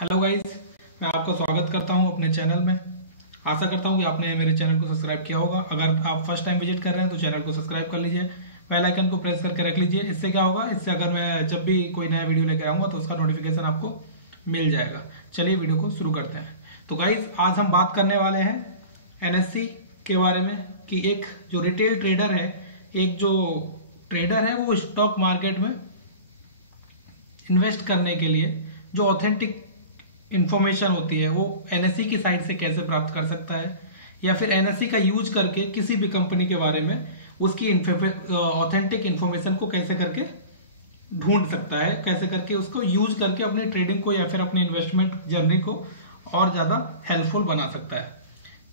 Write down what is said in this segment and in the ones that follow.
Hello guys, मैं आपका स्वागत करता हूं अपने चैनल में। आशा करता हूं कि आपने मेरे चैनल को सब्सक्राइब किया होगा। अगर आप फर्स्ट टाइम विजिट कर रहे हैं तो चैनल को सब्सक्राइब कर लीजिए, बेल आइकन को प्रेस करके रख लीजिए। इससे क्या होगा, इससे अगर मैं जब भी कोई नया वीडियो लेकर आऊंगा तो उसका नोटिफिकेशन आपको मिल जाएगा। चलिए वीडियो को शुरू करते हैं। तो गाइस, आज हम बात करने वाले हैं एनएससी के बारे में कि एक जो रिटेल ट्रेडर है, एक जो ट्रेडर है वो स्टॉक मार्केट में इन्वेस्ट करने के लिए जो ऑथेंटिक इंफॉर्मेशन होती है वो एनएससी की साइट से कैसे प्राप्त कर सकता है, या फिर एनएससी का यूज करके किसी भी कंपनी के बारे में उसकी ऑथेंटिक इंफॉर्मेशन को कैसे करके ढूंढ सकता है, कैसे करके उसको यूज करके अपनी ट्रेडिंग को या फिर अपनी इन्वेस्टमेंट जर्नी को और ज्यादा हेल्पफुल बना सकता है।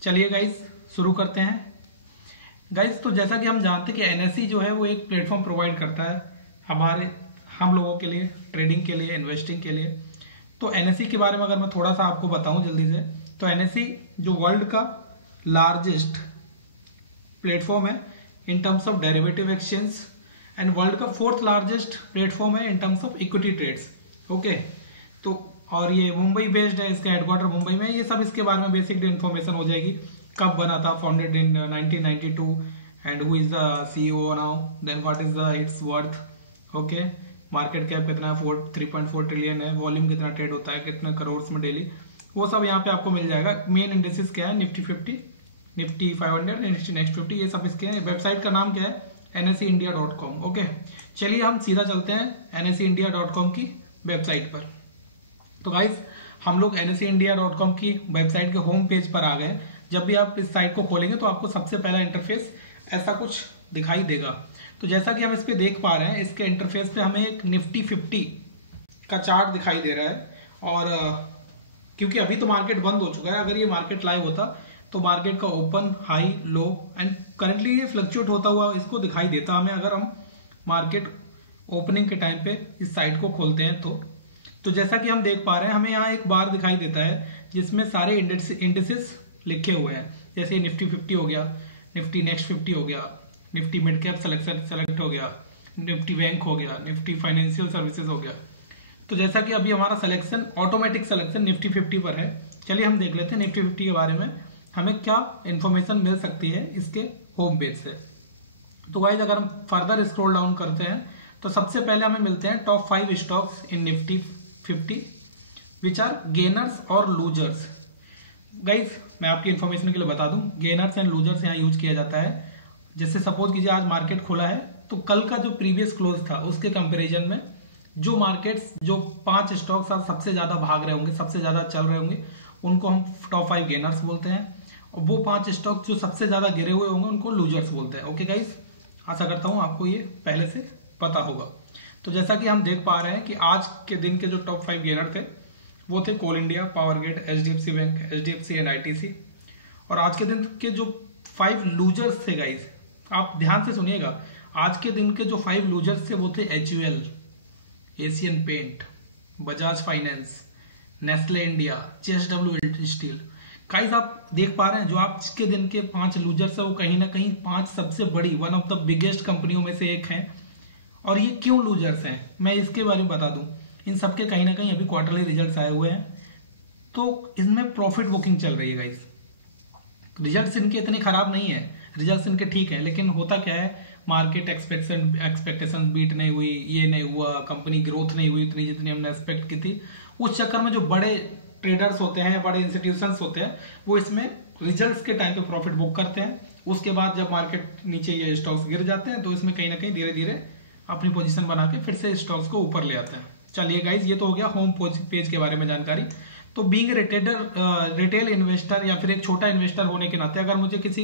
चलिए गाइस, शुरू करते हैं। गाइस, तो जैसा कि हम जानते हैं कि एनएससी जो है वो एक प्लेटफॉर्म प्रोवाइड करता है हम लोगों के लिए, ट्रेडिंग के लिए, इन्वेस्टिंग के लिए। तो एनएससी के बारे में अगर मैं थोड़ा सा आपको बताऊं जल्दी से, तो एनएससी जो वर्ल्ड का लार्जेस्ट प्लेटफॉर्म है in terms of derivative exchange and world का फोर्थ लार्जेस्ट प्लेटफॉर्म है in terms of equity trades. Okay, तो और ये मुंबई बेस्ड है, इसका हेडक्वार्टर मुंबई में। ये सब इसके बारे में बेसिक इन्फॉर्मेशन हो जाएगी। कब बना था, founded in 1992, and who is the CEO now, then what is the its worth. Okay, market cap कितना है, 3.4 ट्रिलियन है। वॉल्यूम कितना ट्रेड होता है, कितने करोड़ में डेली, वो सब यहाँ पे आपको मिल जाएगा। मेन इंडेक्सेस क्या है, निफ्टी 50, निफ्टी 500, निफ्टी नेक्स्ट 50, ये सब इसके हैं। वेबसाइट का नाम क्या है, nseIndia.com। ओके, चलिए हम सीधा चलते हैं nseIndia.com की वेबसाइट पर। तो गाइस, हम लोग nseIndia.com की वेबसाइट के होम पेज पर आ गए। जब भी आप इस साइट को खोलेंगे तो आपको सबसे पहला इंटरफेस ऐसा कुछ दिखाई देगा। तो जैसा कि हम इस पे देख पा रहे हैं, इसके इंटरफेस पे हमें एक निफ्टी 50 का चार्ट दिखाई दे रहा है। और क्योंकि अभी तो मार्केट बंद हो चुका है, अगर ये मार्केट लाइव होता तो मार्केट का open, high, low and currently ये फ्लक्चुएट होता हुआ इसको दिखाई देता हमें, अगर हम मार्केट ओपनिंग के टाइम पे इस साइट को खोलते हैं तो जैसा कि हम देख पा रहे हैं, हमें यहाँ एक बार दिखाई देता है जिसमें सारे इंडेक्सेस लिखे हुए हैं। जैसे निफ्टी 50 हो गया, निफ्टी नेक्स्ट 50 हो गया, निफ्टी मिड कैप सेलेक्ट हो गया, निफ्टी बैंक हो गया, निफ्टी फाइनेंशियल सर्विसेज हो गया। तो जैसा कि अभी हमारा सिलेक्शन, ऑटोमेटिक सिलेक्शन निफ्टी 50 पर है। चलिए हम देख लेते हैं निफ्टी 50 के बारे में हमें क्या इंफॉर्मेशन मिल सकती है इसके होम पेज से। तो गाइस, अगर हम फर्दर स्क्रॉल डाउन करते हैं तो सबसे पहले हमें मिलते हैं top 5 stocks in Nifty 50 which are gainers और लूजर्स। गाइस, मैं आपकी इंफॉर्मेशन के लिए बता दूं, गेनर्स एंड लूजर्स यहाँ यूज किया जाता है। जैसे सपोज कीजिए आज मार्केट खुला है तो कल का जो प्रीवियस क्लोज था उसके कंपैरिजन में जो मार्केट्स, जो 5 स्टॉक्स आज सबसे ज्यादा भाग रहे होंगे, सबसे ज्यादा चल रहे होंगे, उनको हम टॉप 5 गेनर्स बोलते हैं। और वो 5 स्टॉक जो सबसे ज्यादा गिरे हुए होंगे उनको लूजर्स बोलते हैं। ओके गाइस, आशा करता हूं आपको ये पहले से पता होगा। तो जैसा कि हम देख पा रहे हैं कि आज के दिन के जो टॉप 5 गेनर थे वो थे Coal India, Power Grid, HDFC bank, HDFC and ITC. और आज के दिन के जो 5 लूजर्स थे गाइस, आप ध्यान से सुनिएगा, आज के दिन के जो 5 लूजर्स थे वो थे HUL, Asian Paint, Bajaj Finance, Nestle India, JSW Steel. Guys, आप देख पा रहे हैं जो आज के दिन के 5 लूजर्स है वो कहीं ना कहीं 5 सबसे बड़ी, वन ऑफ द बिगेस्ट कंपनियों में से एक है। और ये क्यों लूजर्स हैं मैं इसके बारे में बता दूं। इन सबके कहीं ना कहीं अभी क्वार्टरली रिजल्ट्स आए हुए हैं, तो इनमें प्रॉफिट बुकिंग चल रही है गाइस। रिजल्ट्स इनके इतने खराब नहीं है, रिजल्ट्स इनके ठीक है, लेकिन होता क्या है, मार्केट एक्सपेक्टेशन बीट नहीं हुई, ये नहीं हुआ, कंपनी ग्रोथ नहीं हुई इतनी जितनी हमने एक्सपेक्ट की थी। उस चक्कर में जो बड़े ट्रेडर्स होते हैं, बड़े इंस्टीट्यूशंस होते हैं, वो इसमें रिजल्ट्स के टाइम पे प्रॉफिट बुक करते हैं। उसके बाद जब मार्केट नीचे ये स्टॉक्स गिर जाते हैं तो इसमें कहीं ना कहीं धीरे धीरे अपनी पोजीशन बना के फिर से स्टॉक्स को ऊपर ले आते हैं। चलिए गाइज, ये तो हो गया होम पेज के बारे में जानकारी। तो बीइंग रिटेल इन्वेस्टर या फिर एक छोटा इन्वेस्टर होने के नाते, अगर मुझे किसी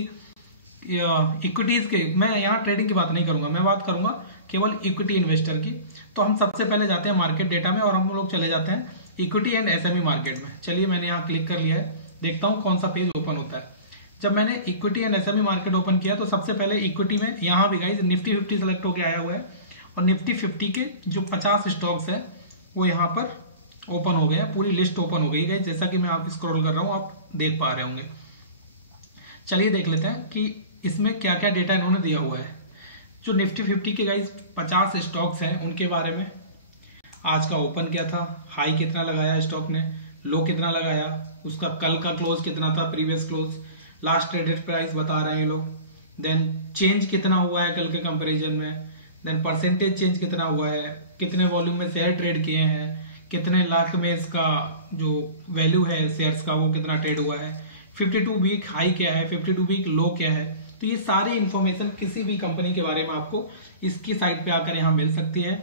इक्विटीज के, मैं यहाँ ट्रेडिंग की बात नहीं करूंगा, मैं बात करूंगा केवल इक्विटी इन्वेस्टर की, तो हम सबसे पहले जाते हैं मार्केट डेटा में और हम लोग चले जाते हैं इक्विटी एंड एसएमई मार्केट में। चलिए, मैंने यहाँ क्लिक कर लिया है, देखता हूँ कौन सा पेज ओपन होता है। जब मैंने equity and SME market open किया तो सबसे पहले इक्विटी में यहाँ भी गाइज निफ्टी 50 सेलेक्ट होकर आया हुआ है, और निफ्टी 50 के जो 50 स्टॉक्स है वो यहाँ पर ओपन हो गया, पूरी लिस्ट ओपन हो गई है। जैसा कि मैं आप स्क्रॉल कर रहा हूं, आप देख पा रहे होंगे। चलिए देख लेते हैं कि इसमें क्या क्या डेटा इन्होंने दिया हुआ है। जो निफ्टी 50 के गाइस 50 स्टॉक्स हैं उनके बारे में, आज का ओपन क्या था, हाई कितना लगाया स्टॉक ने, लो कितना लगाया, उसका कल का क्लोज कितना था, previous close, last traded price बता रहे हैं ये लोग, देन चेंज कितना हुआ है कल के कंपैरिजन में, देन परसेंटेज चेंज कितना हुआ है, कितने वॉल्यूम में शेयर ट्रेड किए हैं, कितने लाख में इसका जो वैल्यू है शेयर्स का वो कितना ट्रेड हुआ है, 52 वीक हाई क्या है, 52 वीक लो क्या है। तो ये सारी इंफॉर्मेशन किसी भी कंपनी के बारे में आपको इसकी साइट पे आकर यहाँ मिल सकती है।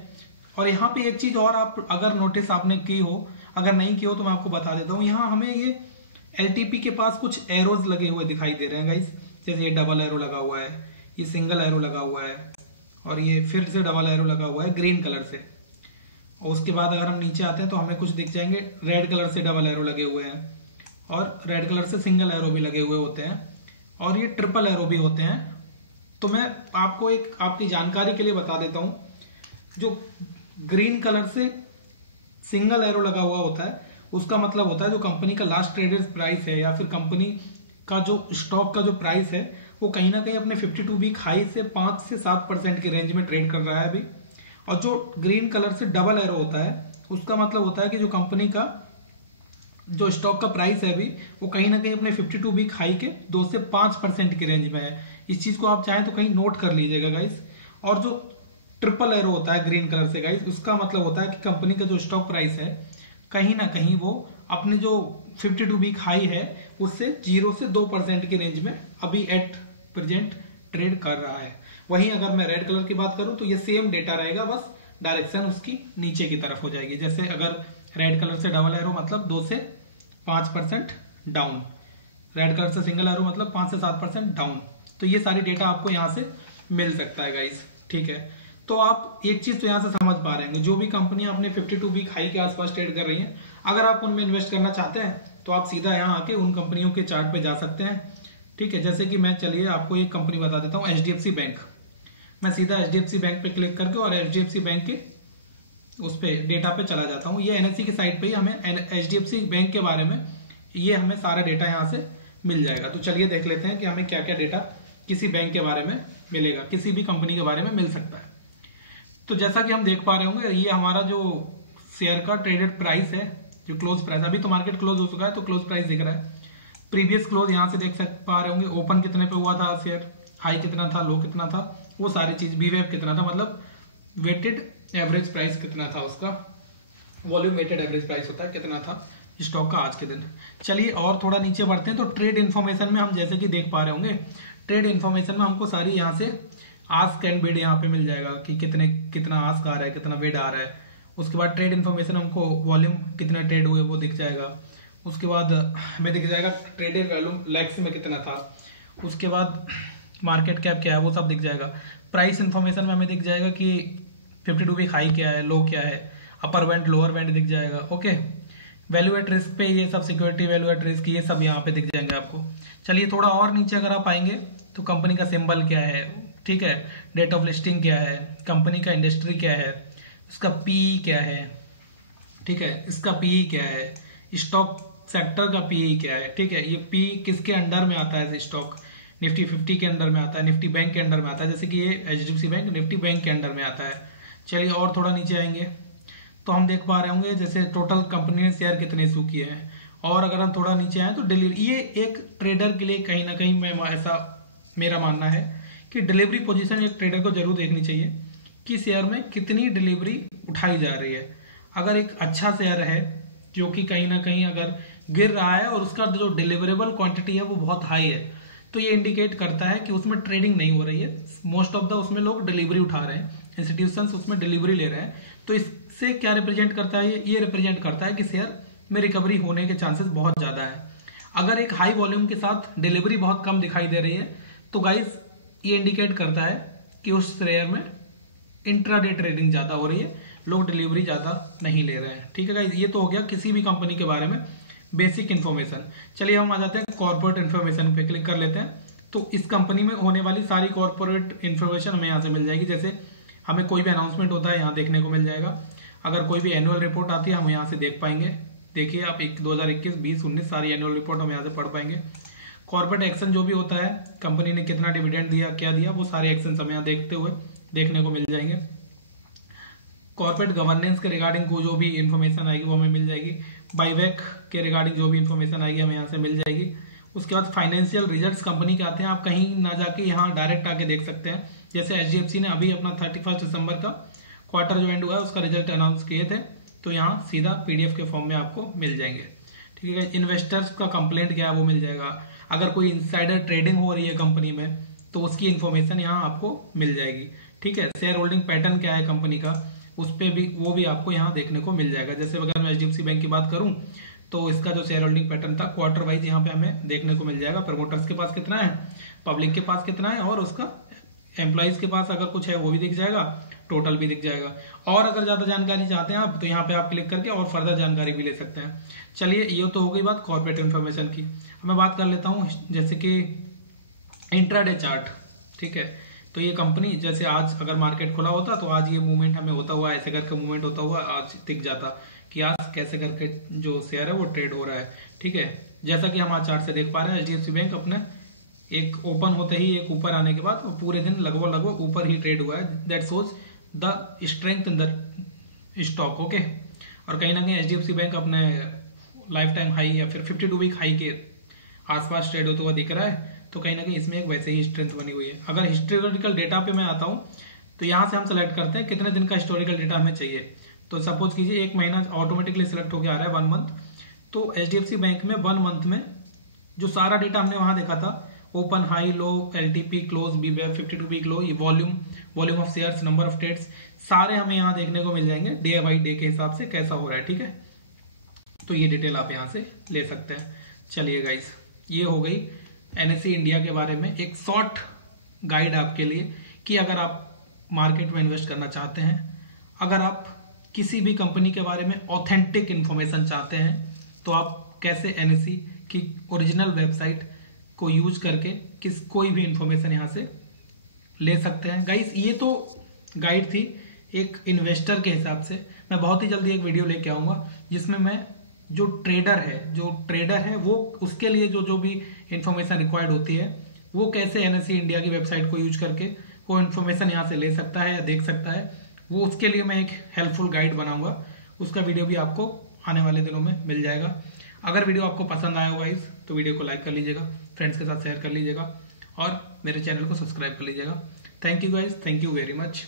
और यहाँ पे एक चीज और आप अगर नोटिस आपने की हो, अगर नहीं की हो तो मैं आपको बता देता हूँ, यहाँ हमें ये एलटीपी के पास कुछ एरोज लगे हुए दिखाई दे रहे हैं गाइस। जैसे ये डबल एरो लगा हुआ है, ये सिंगल एरो लगा हुआ है, और ये फिर से डबल एरो लगा हुआ है ग्रीन कलर से। और उसके बाद अगर हम नीचे आते हैं तो हमें कुछ दिख जाएंगे रेड कलर से डबल एरो लगे हुए हैं, और रेड कलर से सिंगल एरो भी लगे हुए होते हैं, और ये ट्रिपल एरो भी होते हैं। तो मैं आपको एक आपकी जानकारी के लिए बता देता हूं, जो ग्रीन कलर से सिंगल एरो लगा हुआ होता है उसका मतलब होता है जो कंपनी का लास्ट ट्रेडेड प्राइस है, या फिर कंपनी का जो स्टॉक का जो प्राइस है वो कहीं ना कहीं अपने 52 वीक हाई से 5 से 7% के रेंज में ट्रेड कर रहा है अभी। और जो ग्रीन कलर से डबल एरो होता है उसका मतलब होता है कि जो कंपनी का जो स्टॉक का प्राइस है अभी वो कहीं ना कहीं अपने 52 वीक हाई के 2 से 5% के रेंज में है। इस चीज को आप चाहें तो कहीं नोट कर लीजिएगा गाइस। और जो ट्रिपल एरो होता है ग्रीन कलर से गाइस, उसका मतलब होता है कि कंपनी का जो स्टॉक प्राइस है कहीं ना कहीं वो अपने जो 52 वीक हाई है उससे 0 से 2% के रेंज में अभी एट प्रेजेंट ट्रेड कर रहा है। वहीं अगर मैं रेड कलर की बात करूं तो ये सेम डेटा रहेगा, बस डायरेक्शन उसकी नीचे की तरफ हो जाएगी। जैसे अगर रेड कलर से डबल एरो मतलब 2 से 5% डाउन, रेड कलर से सिंगल एरो मतलब 5 से 7% डाउन। तो ये सारी डेटा आपको यहां से मिल सकता है गाइस, ठीक है। तो आप एक चीज तो यहां से समझ पा रहे हैं, जो भी कंपनियां अपने 52 वीक हाई के आसपास ट्रेड कर रही हैं, अगर आप उनमें इन्वेस्ट करना चाहते हैं तो आप सीधा यहाँ आके उन कंपनियों के चार्ट पे जा सकते हैं, ठीक है। जैसे कि मैं चलिए आपको एक कंपनी बता देता हूँ, HDFC बैंक। मैं सीधा HDFC बैंक पे क्लिक करके और HDFC बैंक के उस पे डेटा पे चला जाता हूँ। ये NSE की साइट पे ही हमें HDFC बैंक के बारे में ये हमें सारा डेटा यहाँ से मिल जाएगा। तो चलिए देख लेते हैं कि हमें क्या क्या डेटा किसी बैंक के बारे में मिलेगा, किसी भी कंपनी के बारे में मिल सकता है। तो जैसा कि हम देख पा रहे होंगे, ये हमारा जो शेयर का ट्रेडेड प्राइस है, जो क्लोज प्राइस, अभी तो मार्केट क्लोज हो चुका है तो क्लोज प्राइस दिख रहा है। प्रीवियस क्लोज यहाँ से देख पा रहे होंगे, ओपन कितने पे हुआ था शेयर, हाई कितना था, लो कितना था, वो सारी चीज, VWAP कितना था, मतलब वेटेड एवरेज प्राइस कितना था उसका, वॉल्यूम वेटेड एवरेज प्राइस होता है कितना था स्टॉक का आज के दिन। चलिए और थोड़ा नीचे बढ़ते हैं। तो ट्रेड इन्फॉर्मेशन में हम जैसे कि देख पा रहे होंगे, ट्रेड इन्फॉर्मेशन में हमको सारी यहाँ से आस्क एंड बिड यहाँ पे मिल जाएगा कि कितना आस्क आ रहा है, कितना बिड आ रहा है। उसके बाद ट्रेड इन्फॉर्मेशन हमको वॉल्यूम कितना ट्रेड हुए वो दिख जाएगा। उसके बाद हमें दिख जाएगा ट्रेडेड वॉल्यूम लैक्स में कितना था। उसके बाद मार्केट कैप क्या है वो सब दिख जाएगा। प्राइस इन्फॉर्मेशन में हमें दिख जाएगा कि 52 वीक हाई क्या है, लो क्या है, अपर बैंड लोअर बैंड दिख जाएगा। ओके, वैल्यू एट रिस्क पे ये सब, सिक्योरिटी वैल्यू एट रिस्क, ये सब यहाँ पे दिख जाएंगे आपको। चलिए थोड़ा और नीचे अगर आप आएंगे तो कंपनी का सिंबल क्या है, ठीक है, डेट ऑफ लिस्टिंग क्या है, कंपनी का इंडस्ट्री क्या है, उसका पीई क्या है, ठीक है, इसका पीई क्या है, स्टॉक सेक्टर का पीई क्या है, ठीक है, ये पी किसके अंडर में आता है, स्टॉक निफ्टी 50 के अंडर में आता है, निफ्टी बैंक के अंडर में आता है, जैसे कि ये HDFC बैंक निफ्टी बैंक के अंडर में आता है। चलिए और थोड़ा नीचे आएंगे तो हम देख पा रहे होंगे जैसे टोटल कंपनी ने शेयर कितने इशू किए हैं। और अगर हम थोड़ा नीचे आए तो डिलीवरी, ये एक ट्रेडर के लिए कहीं ना कहीं मैं ऐसा मेरा मानना है कि डिलीवरी पोजीशन एक ट्रेडर को जरूर देखनी चाहिए कि शेयर में कितनी डिलीवरी उठाई जा रही है। अगर एक अच्छा शेयर है जो कि कहीं ना कहीं अगर गिर रहा है और उसका जो डिलीवरेबल क्वांटिटी है वो बहुत हाई है, तो ये इंडिकेट करता है कि उसमें ट्रेडिंग नहीं हो रही है, मोस्ट ऑफ द उसमें लोग डिलीवरी उठा रहे हैं, इंस्टीट्यूशंस उसमें डिलीवरी ले रहे हैं। तो इससे क्या रिप्रेजेंट करता है, ये रिप्रेजेंट करता है कि शेयर में रिकवरी होने के चांसेस बहुत ज्यादा है। अगर एक हाई वॉल्यूम के साथ डिलीवरी बहुत कम दिखाई दे रही है तो गाइस ये इंडिकेट करता है कि उस शेयर में इंट्राडे ट्रेडिंग ज्यादा हो रही है, लोग डिलीवरी ज्यादा नहीं ले रहे हैं। ठीक है गाइस, ये तो हो गया किसी भी कंपनी के बारे में बेसिक इन्फॉर्मेशन। चलिए हम आ जाते हैं कॉर्पोरेट इन्फॉर्मेशन पे क्लिक कर लेते हैं। तो इस कंपनी में होने वाली सारी कॉर्पोरेट इन्फॉर्मेशन हमें यहाँ से मिल जाएगी। जैसे हमें कोई भी अनाउंसमेंट होता है यहाँ देखने को मिल जाएगा, अगर कोई भी एनुअल रिपोर्ट आती है हम यहाँ से देख पाएंगे। देखिए आप 2021, 20, 19 सारी एनुअल रिपोर्ट हम यहाँ से पढ़ पाएंगे। कॉर्पोरेट एक्शन जो भी होता है, कंपनी ने कितना डिविडेंड दिया, क्या दिया, वो सारे एक्शन हमें यहाँ देखते हुए देखने को मिल जाएंगे। कॉर्पोरेट गवर्नेंस के रिगार्डिंग को जो भी इन्फॉर्मेशन आएगी वो हमें मिल जाएगी। बाईबैक के रिगार्डिंग जो भी इंफॉर्मेशन आएगी हमें यहाँ से मिल जाएगी। उसके बाद फाइनेंशियल रिजल्ट्स कंपनी के आते हैं, आप कहीं ना जाके यहाँ डायरेक्ट आके देख सकते हैं। जैसे HDFC ने अभी अपना 31 दिसंबर का क्वार्टर जो एंड हुआ है उसका रिजल्ट अनाउंस किए थे, तो यहाँ सीधा PDF के फॉर्म में आपको मिल जाएंगे। ठीक है, इन्वेस्टर्स का कंप्लेंट क्या है वो मिल जाएगा। अगर कोई इनसाइडर ट्रेडिंग हो रही है कंपनी में तो उसकी इन्फॉर्मेशन यहाँ आपको मिल जाएगी। ठीक है, शेयर होल्डिंग पैटर्न क्या है कंपनी का, उस पर भी वो भी आपको यहाँ देखने को मिल जाएगा। जैसे अगर मैं HDFC बैंक की बात करूं तो इसका जो शेयर होल्डिंग पैटर्न था क्वार्टर वाइज यहाँ पे हमें देखने को मिल जाएगा। प्रमोटर्स के पास कितना है, पब्लिक के पास कितना है, और उसका एम्प्लॉइज के पास अगर कुछ है वो भी दिख जाएगा, टोटल भी दिख जाएगा। और अगर ज्यादा जानकारी चाहते हैं आप तो यहाँ पे आप क्लिक करके और फर्दर जानकारी भी ले सकते हैं। चलिए, ये तो हो गई बात कॉर्पोरेट इन्फॉर्मेशन की। मैं बात कर लेता हूँ जैसे कि इंट्राडे चार्ट। ठीक है, तो ये कंपनी जैसे आज अगर मार्केट खुला होता तो आज ये मूवमेंट हमें होता हुआ ऐसे करके मूवमेंट होता हुआ आज दिख जाता कि आज कैसे करके जो शेयर है वो ट्रेड हो रहा है। ठीक है, जैसा कि हम आज चार्ट से देख पा रहे हैं HDFC बैंक अपने एक ओपन होते ही एक ऊपर आने के बाद पूरे दिन लगभग ऊपर ही ट्रेड हुआ है। That shows the strength in the stock. Okay, और कहीं ना कहीं HDFC बैंक अपने लाइफ टाइम हाई या फिर 52 वीक हाई के आसपास ट्रेड होता हुआ दिख रहा है, तो कहीं ना कहीं इसमें एक वैसे ही स्ट्रेंथ बनी हुई है। अगर हिस्टोरिकल डेटा पे मैं आता हूँ तो यहाँ से हम सेलेक्ट करते हैं कितने दिन का हिस्टोरिकल डेटा हमें चाहिए। तो सपोज कीजिए 1 महीना ऑटोमेटिकली सिलेक्ट होकर आ रहा है 1 मंथ। तो HDFC बैंक में 1 मंथ में जो सारा डेटा हमने वहां देखा था, open, high, low, LTP, close, BWAP, 52 week low, volume of shares, number of trades, सारे हमें यहाँ देखने को मिल जाएंगे डे बाई डे के हिसाब से कैसा हो रहा है। ठीक है, तो ये डिटेल आप यहाँ से ले सकते हैं। चलिए गाइस, ये हो गई NSE इंडिया के बारे में एक शॉर्ट गाइड आपके लिए कि अगर आप मार्केट में इन्वेस्ट करना चाहते हैं, अगर आप किसी भी कंपनी के बारे में ऑथेंटिक इंफॉर्मेशन चाहते हैं तो आप कैसे NSE की ओरिजिनल वेबसाइट को यूज करके कोई भी इंफॉर्मेशन यहां से ले सकते हैं। गाइस, ये तो गाइड थी एक इन्वेस्टर के हिसाब से। मैं बहुत ही जल्दी एक वीडियो लेके आऊंगा जिसमें मैं जो ट्रेडर है वो उसके लिए जो भी इंफॉर्मेशन रिक्वायर्ड होती है वो कैसे NSE इंडिया की वेबसाइट को यूज करके वो इन्फॉर्मेशन यहाँ से ले सकता है या देख सकता है, वो उसके लिए मैं एक हेल्पफुल गाइड बनाऊंगा। उसका वीडियो भी आपको आने वाले दिनों में मिल जाएगा। अगर वीडियो आपको पसंद आया होगा तो वीडियो को लाइक कर लीजिएगा, फ्रेंड्स के साथ शेयर कर लीजिएगा और मेरे चैनल को सब्सक्राइब कर लीजिएगा। Thank you guys, thank you very much.